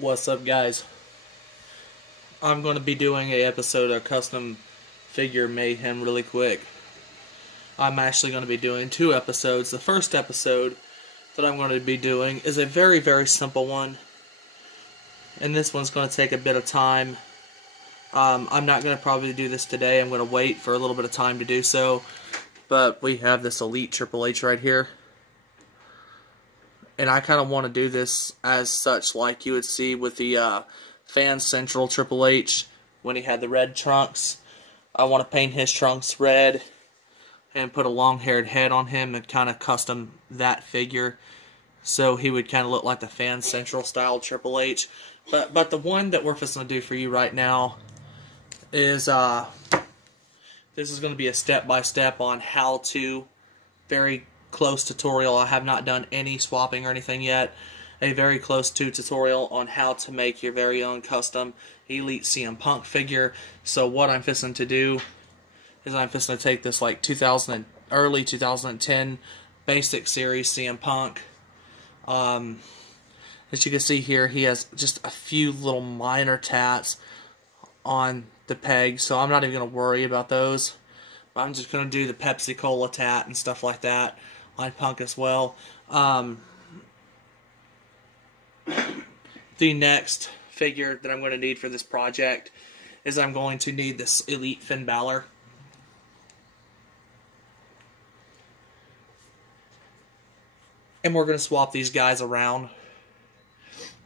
What's up, guys? I'm going to be doing a episode of Custom Figure Mayhem really quick. I'm actually going to be doing 2 episodes. The first episode that I'm going to be doing is a very, very simple one. And this one's going to take a bit of time. I'm not going to probably do this today. I'm going to wait for a little bit of time to do so. But we have this Elite Triple H right here. And I kind of want to do this as such, like you would see with the Fan Central Triple H when he had the red trunks. I want to paint his trunks red and put a long-haired head on him and kind of custom that figure so he would kind of look like the Fan Central style Triple H. But the one that we're going to do for you right now is this is going to be a step-by-step on how to, very close tutorial. I have not done any swapping or anything yet. A very close to tutorial on how to make your very own custom Elite CM Punk figure. So what I'm fixing to do is I'm fixing to take this like early 2010 basic series CM Punk. As you can see here, he has just a few little minor tats on the pegs, so I'm not even going to worry about those. I'm just going to do the Pepsi Cola tat and stuff like that on Punk as well. The next figure that I'm going to need for this project is I'm going to need this Elite Finn Balor. And we're going to swap these guys around.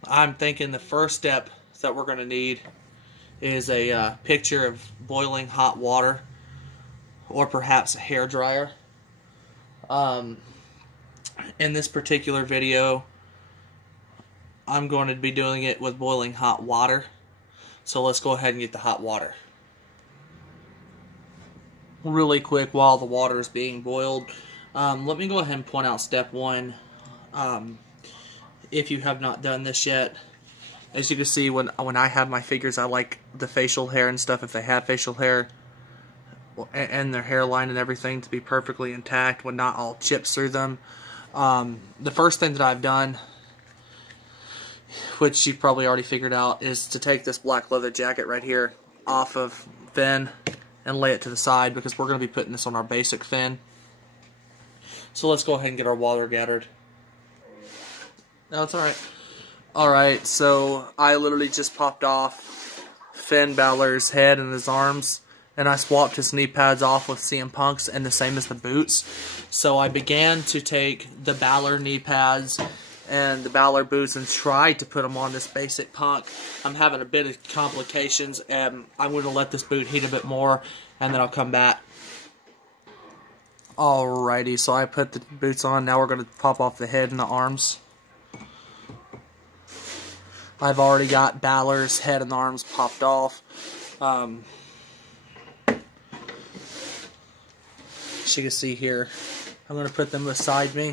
I'm thinking the first step that we're going to need is a picture of boiling hot water, or perhaps a hairdryer. In this particular video, I'm going to be doing it with boiling hot water. So let's go ahead and get the hot water. Really quick, while the water is being boiled, let me go ahead and point out step 1. If you have not done this yet, as you can see, when I have my figures, I like the facial hair and stuff, if they have facial hair, and their hairline and everything, to be perfectly intact when not all chips through them. The first thing that I've done, which you've probably already figured out, is to take this black leather jacket right here off of Finn and lay it to the side, because we're going to be putting this on our basic Finn. So let's go ahead and get our water gathered. No, it's alright. Alright, so I literally just popped off Finn Balor's head and his arms, and I swapped his knee pads off with CM Punk's, and the same as the boots. So I began to take the Balor knee pads and the Balor boots and try to put them on this basic Punk. I'm having a bit of complications, and I'm going to let this boot heat a bit more, and then I'll come back. Alrighty, so I put the boots on. Now we're going to pop off the head and the arms. I've already got Balor's head and arms popped off. As you can see here, I'm going to put them beside me.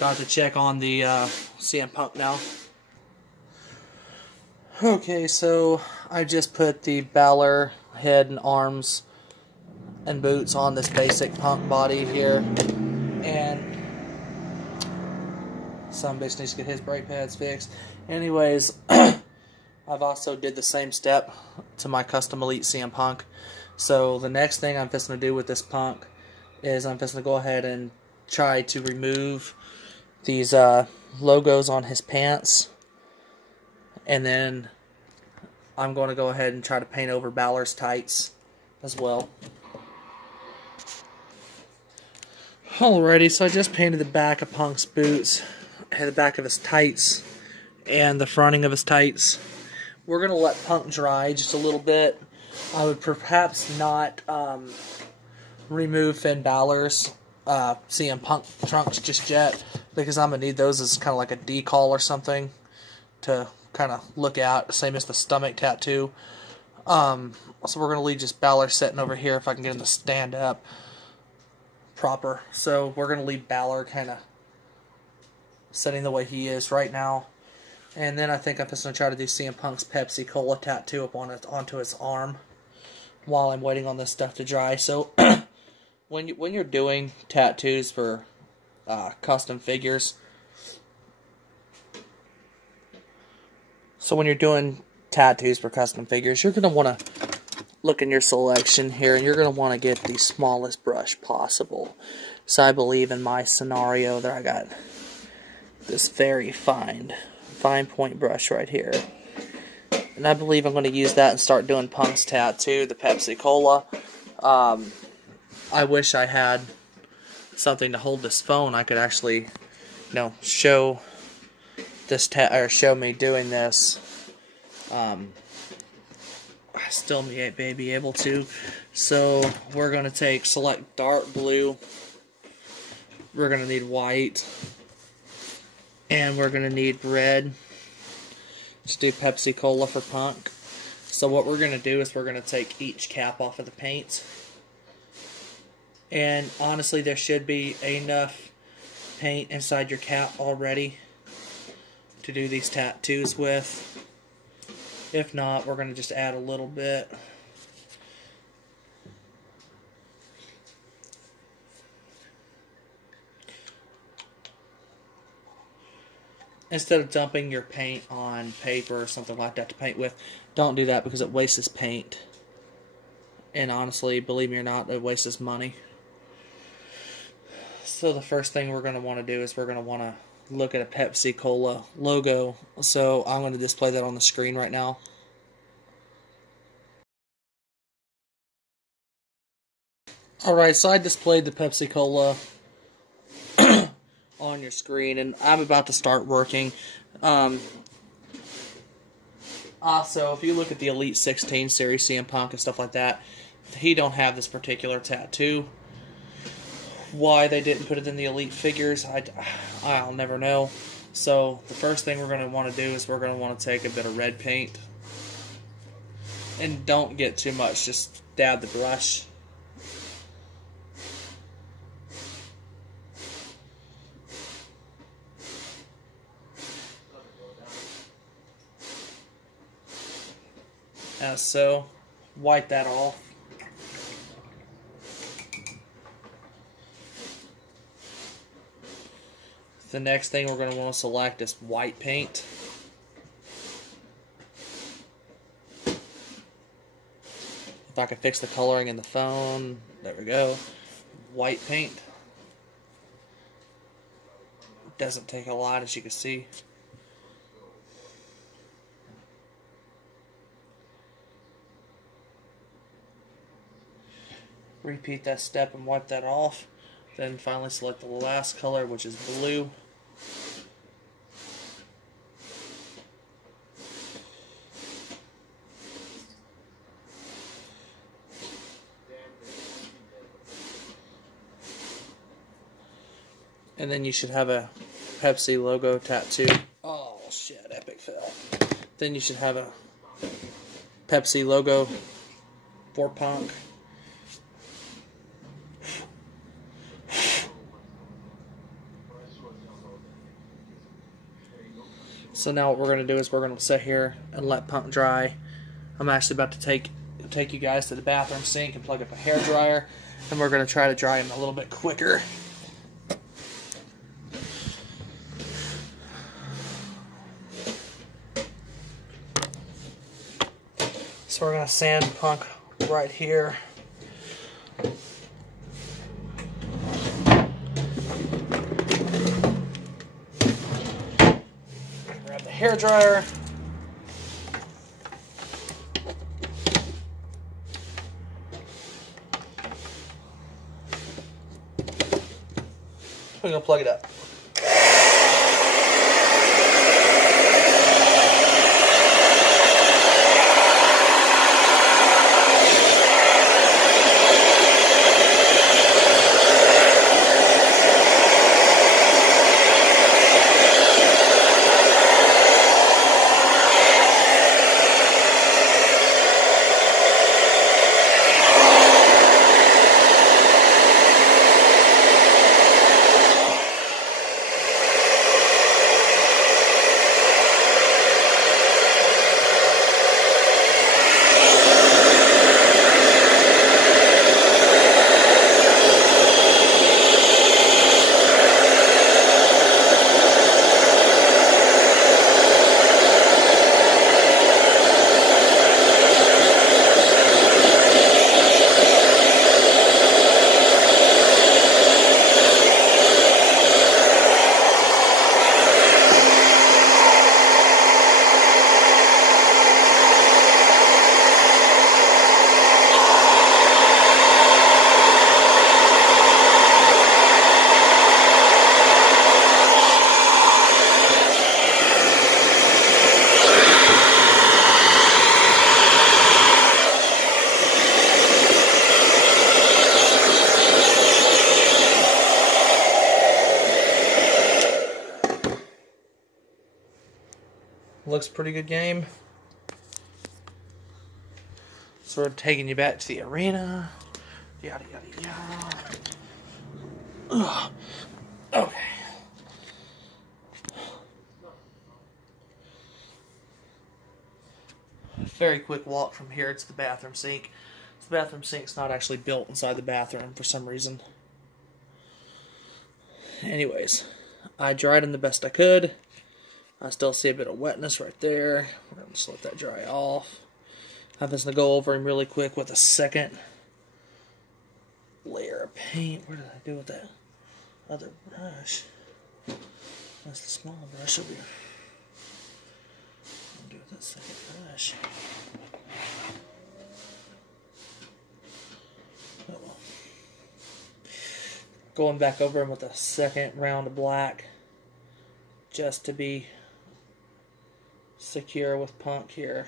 Got to check on the CM Punk now. Okay, so I just put the Balor head and arms and boots on this basic Punk body here. And some bitch needs to get his brake pads fixed. Anyways, I've also did the same step to my custom Elite CM Punk. So the next thing I'm fixing to do with this Punk is I'm fixing to go ahead and try to remove these logos on his pants. And then I'm going to go ahead and try to paint over Balor's tights as well. Alrighty, so I just painted the back of Punk's boots, and the back of his tights, and the fronting of his tights. We're going to let Punk dry just a little bit. I would perhaps not remove Finn Balor's CM Punk trunks just yet, because I'm going to need those as kind of like a decal or something to kind of look at, same as the stomach tattoo. So we're going to leave just Balor sitting over here if I can get him to stand up proper. So we're going to leave Balor kind of sitting the way he is right now. And then I think I'm just going to try to do CM Punk's Pepsi Cola tattoo up onto his arm while I'm waiting on this stuff to dry. So when you're doing tattoos for custom figures. So when you're doing tattoos for custom figures, you're going to want to look in your selection here, and you're going to want to get the smallest brush possible. So I believe in my scenario that I got this very fine point brush right here. And I believe I'm going to use that and start doing Punk's tattoo, the Pepsi Cola. I wish I had something to hold this phone. I could actually, show this show me doing this. I still may be able to. So we're going to select dark blue. We're going to need white. And we're going to need red. Let's do Pepsi Cola for Punk. So what we're going to do is we're going to take each cap off of the paint. And honestly, there should be enough paint inside your cap already to do these tattoos with. If not, we're going to just add a little bit. Instead of dumping your paint on paper or something like that to paint with, don't do that because it wastes paint. And honestly, believe me or not, it wastes money. So the first thing we're going to want to do is we're going to want to look at a Pepsi Cola logo. So I'm going to display that on the screen right now. Alright, so I displayed the Pepsi Cola on your screen, and I'm about to start working. Also, if you look at the Elite 16 series, CM Punk and stuff like that, he don't have this particular tattoo. Why they didn't put it in the Elite figures, I'll never know. So the first thing we're going to want to do is we're going to want to take a bit of red paint. And don't get too much, just dab the brush. As so, wipe that off. The next thing we're going to want to select is white paint. If I can fix the coloring in the phone, there we go. White paint. Doesn't take a lot, as you can see. Repeat that step and wipe that off. Then finally select the last color, which is blue. And then you should have a Pepsi logo tattoo. Oh shit, epic fail. Then you should have a Pepsi logo for Punk. So now what we're going to do is we're going to sit here and let Punk dry. I'm actually about to take you guys to the bathroom sink and plug up a hairdryer, and we're going to try to dry him a little bit quicker. So we're going to sand Punk right here. Grab the hairdryer. We're going to plug it up. Looks pretty good game. So we're taking you back to the arena. Yada, yada, yada. Ugh. Okay. Very quick walk from here to the bathroom sink. The bathroom sink's not actually built inside the bathroom for some reason. Anyways, I dried them the best I could. I still see a bit of wetness right there. We're going to just let that dry off. I'm just going to go over him really quick with a second layer of paint. What did I do with that other brush? That's the small brush over here. What do with that second brush? Oh. Going back over him with a second round of black, just to be secure with Punk here.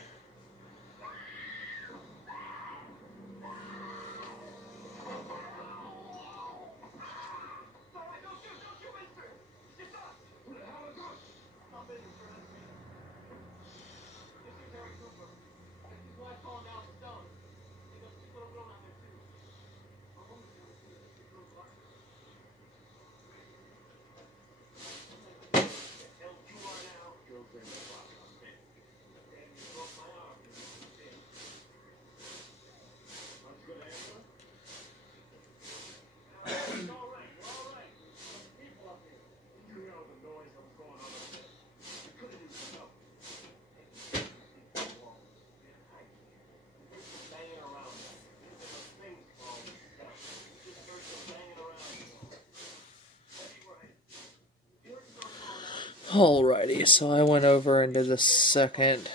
Alrighty, so I went over and did the second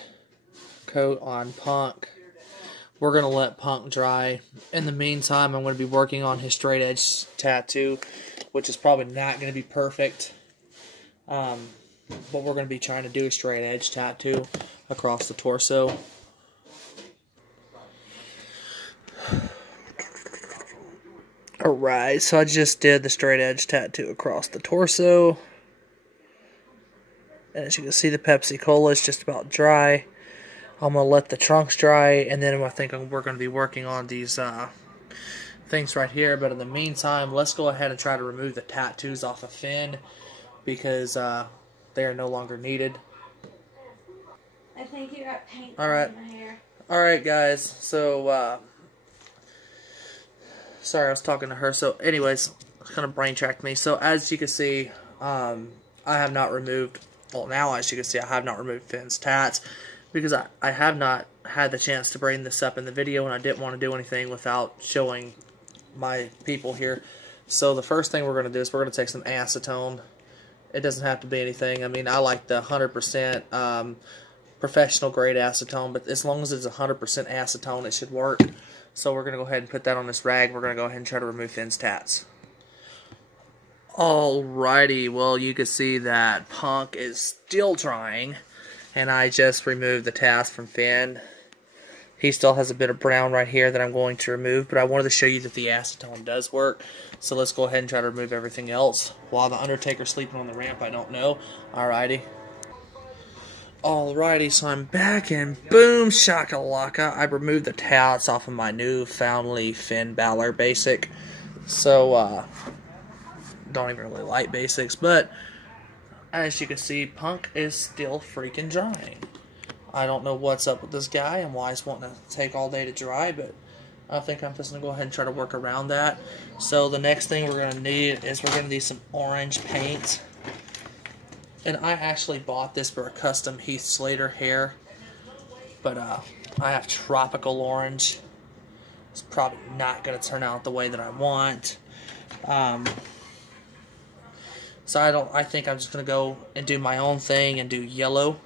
coat on Punk. We're going to let Punk dry. In the meantime, I'm going to be working on his straight edge tattoo, which is probably not going to be perfect. But we're going to be trying to do a straight edge tattoo across the torso. Alright, so I just did the straight edge tattoo across the torso. And as you can see, the Pepsi Cola is just about dry. I'm going to let the trunks dry, and then I think we're going to be working on these things right here. But in the meantime, let's go ahead and try to remove the tattoos off of Finn, because they are no longer needed. I think you got paint on my hair. Alright, guys. So, sorry, I was talking to her. So, anyways, it's kind of brain tracked me. So, as you can see, I have not removed... Well, now, as you can see, I have not removed Finn's tats, because I have not had the chance to bring this up in the video, and I didn't want to do anything without showing my people here. So the first thing we're going to do is we're going to take some acetone. It doesn't have to be anything. I mean, I like the 100% professional grade acetone, but as long as it's 100% acetone, it should work. So we're going to go ahead and put that on this rag. We're going to go ahead and try to remove Finn's tats. Alrighty, well, you can see that Punk is still drying, and I just removed the tats from Finn. He still has a bit of brown right here that I'm going to remove, but I wanted to show you that the acetone does work. So let's go ahead and try to remove everything else. While the Undertaker's sleeping on the ramp, I don't know. Alrighty. Alrighty, so I'm back, and boom, shakalaka, I removed the tats off of my newfoundly Finn Balor basic. So, don't even really like basics, but as you can see, Punk is still freaking drying. I don't know what's up with this guy and why he's wanting to take all day to dry, but I think I'm just going to go ahead and try to work around that. So the next thing we're going to need is we're going to need some orange paint. And I actually bought this for a custom Heath Slater hair, but I have tropical orange. It's probably not going to turn out the way that I want. So I think I'm just going to go and do my own thing and do yellow.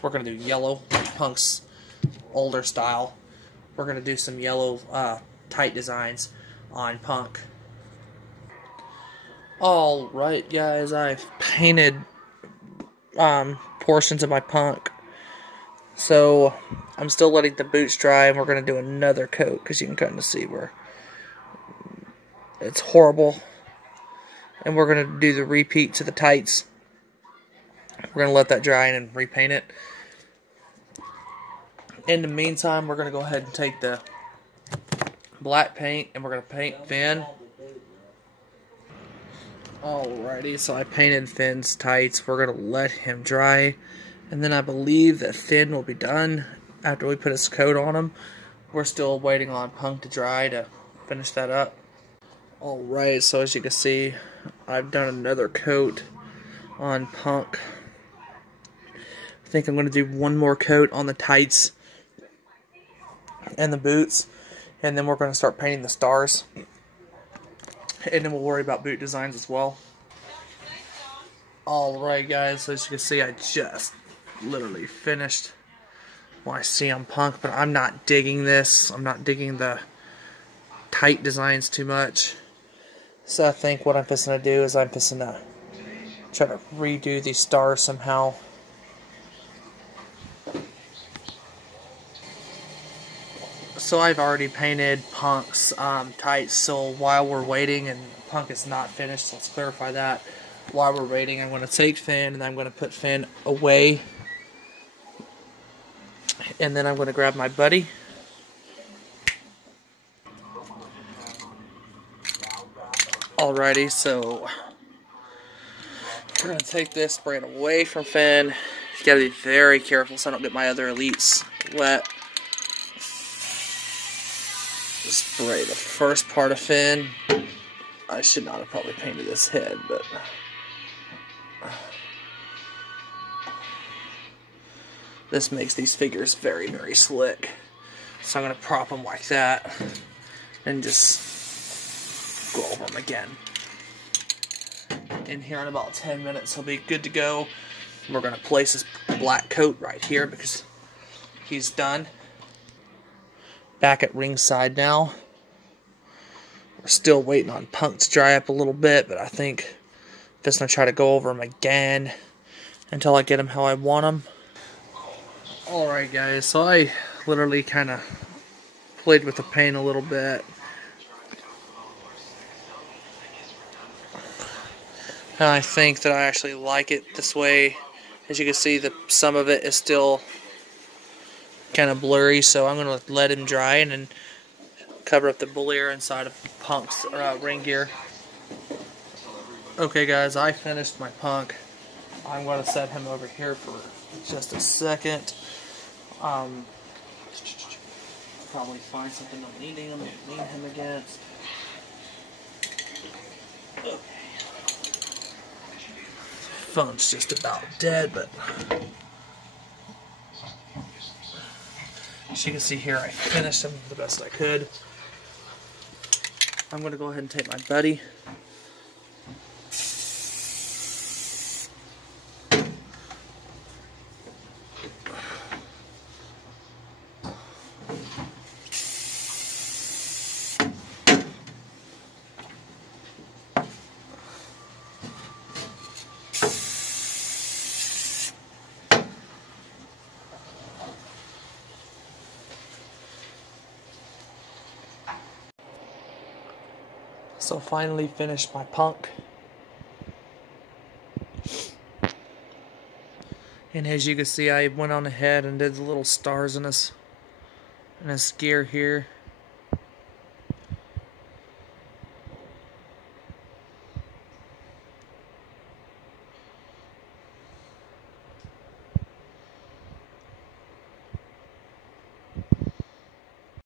We're going to do yellow, Punk's older style. We're going to do some yellow tight designs on Punk. Alright, guys, I've painted portions of my Punk. So I'm still letting the boots dry, and we're going to do another coat, because you can kind of see where it's horrible. And we're going to do the repeat to the tights. We're going to let that dry and repaint it. In the meantime, we're going to go ahead and take the black paint and we're going to paint Finn. Alrighty, so I painted Finn's tights. We're going to let him dry. And then I believe that Finn will be done after we put his coat on him. We're still waiting on Punk to dry to finish that up. Alright, so as you can see, I've done another coat on Punk. I think I'm going to do one more coat on the tights and the boots, and then we're going to start painting the stars, and then we'll worry about boot designs as well. Alright guys, so as you can see, I just literally finished my CM Punk, but I'm not digging this. I'm not digging the tight designs too much. So I think what I'm fixing to do is I'm fixing to try to redo these stars somehow. So I've already painted Punk's tights, so while we're waiting, and Punk is not finished, so let's clarify that. While we're waiting, I'm going to take Finn and I'm going to put Finn away. And then I'm going to grab my buddy. Alrighty, so we're going to take this, spray it away from Finn. You got to be very careful so I don't get my other elites wet. Spray the first part of Finn. I should not have probably painted his head, but this makes these figures very, very slick. So I'm going to prop them like that and just go over them again. And here in about 10 minutes he'll be good to go. We're going to place his black coat right here because he's done. Back at ringside now. We're still waiting on Punk to dry up a little bit, but I think I'm just going to try to go over him again until I get him how I want him. Alright guys, so I literally kind of played with the paint a little bit. And I think that I actually like it this way. As you can see, some of it is still kind of blurry, so I'm going to let him dry and then cover up the bullier inside of Punk's ring gear. Okay guys, I finished my Punk. I'm going to set him over here for just a second. Probably find something I'm needing him against. Okay. Phone's just about dead, but as you can see here, I finished him the best I could. I'm going to go ahead and take my buddy. So finally finished my Punk. And as you can see, I went on ahead and did the little stars in his gear here.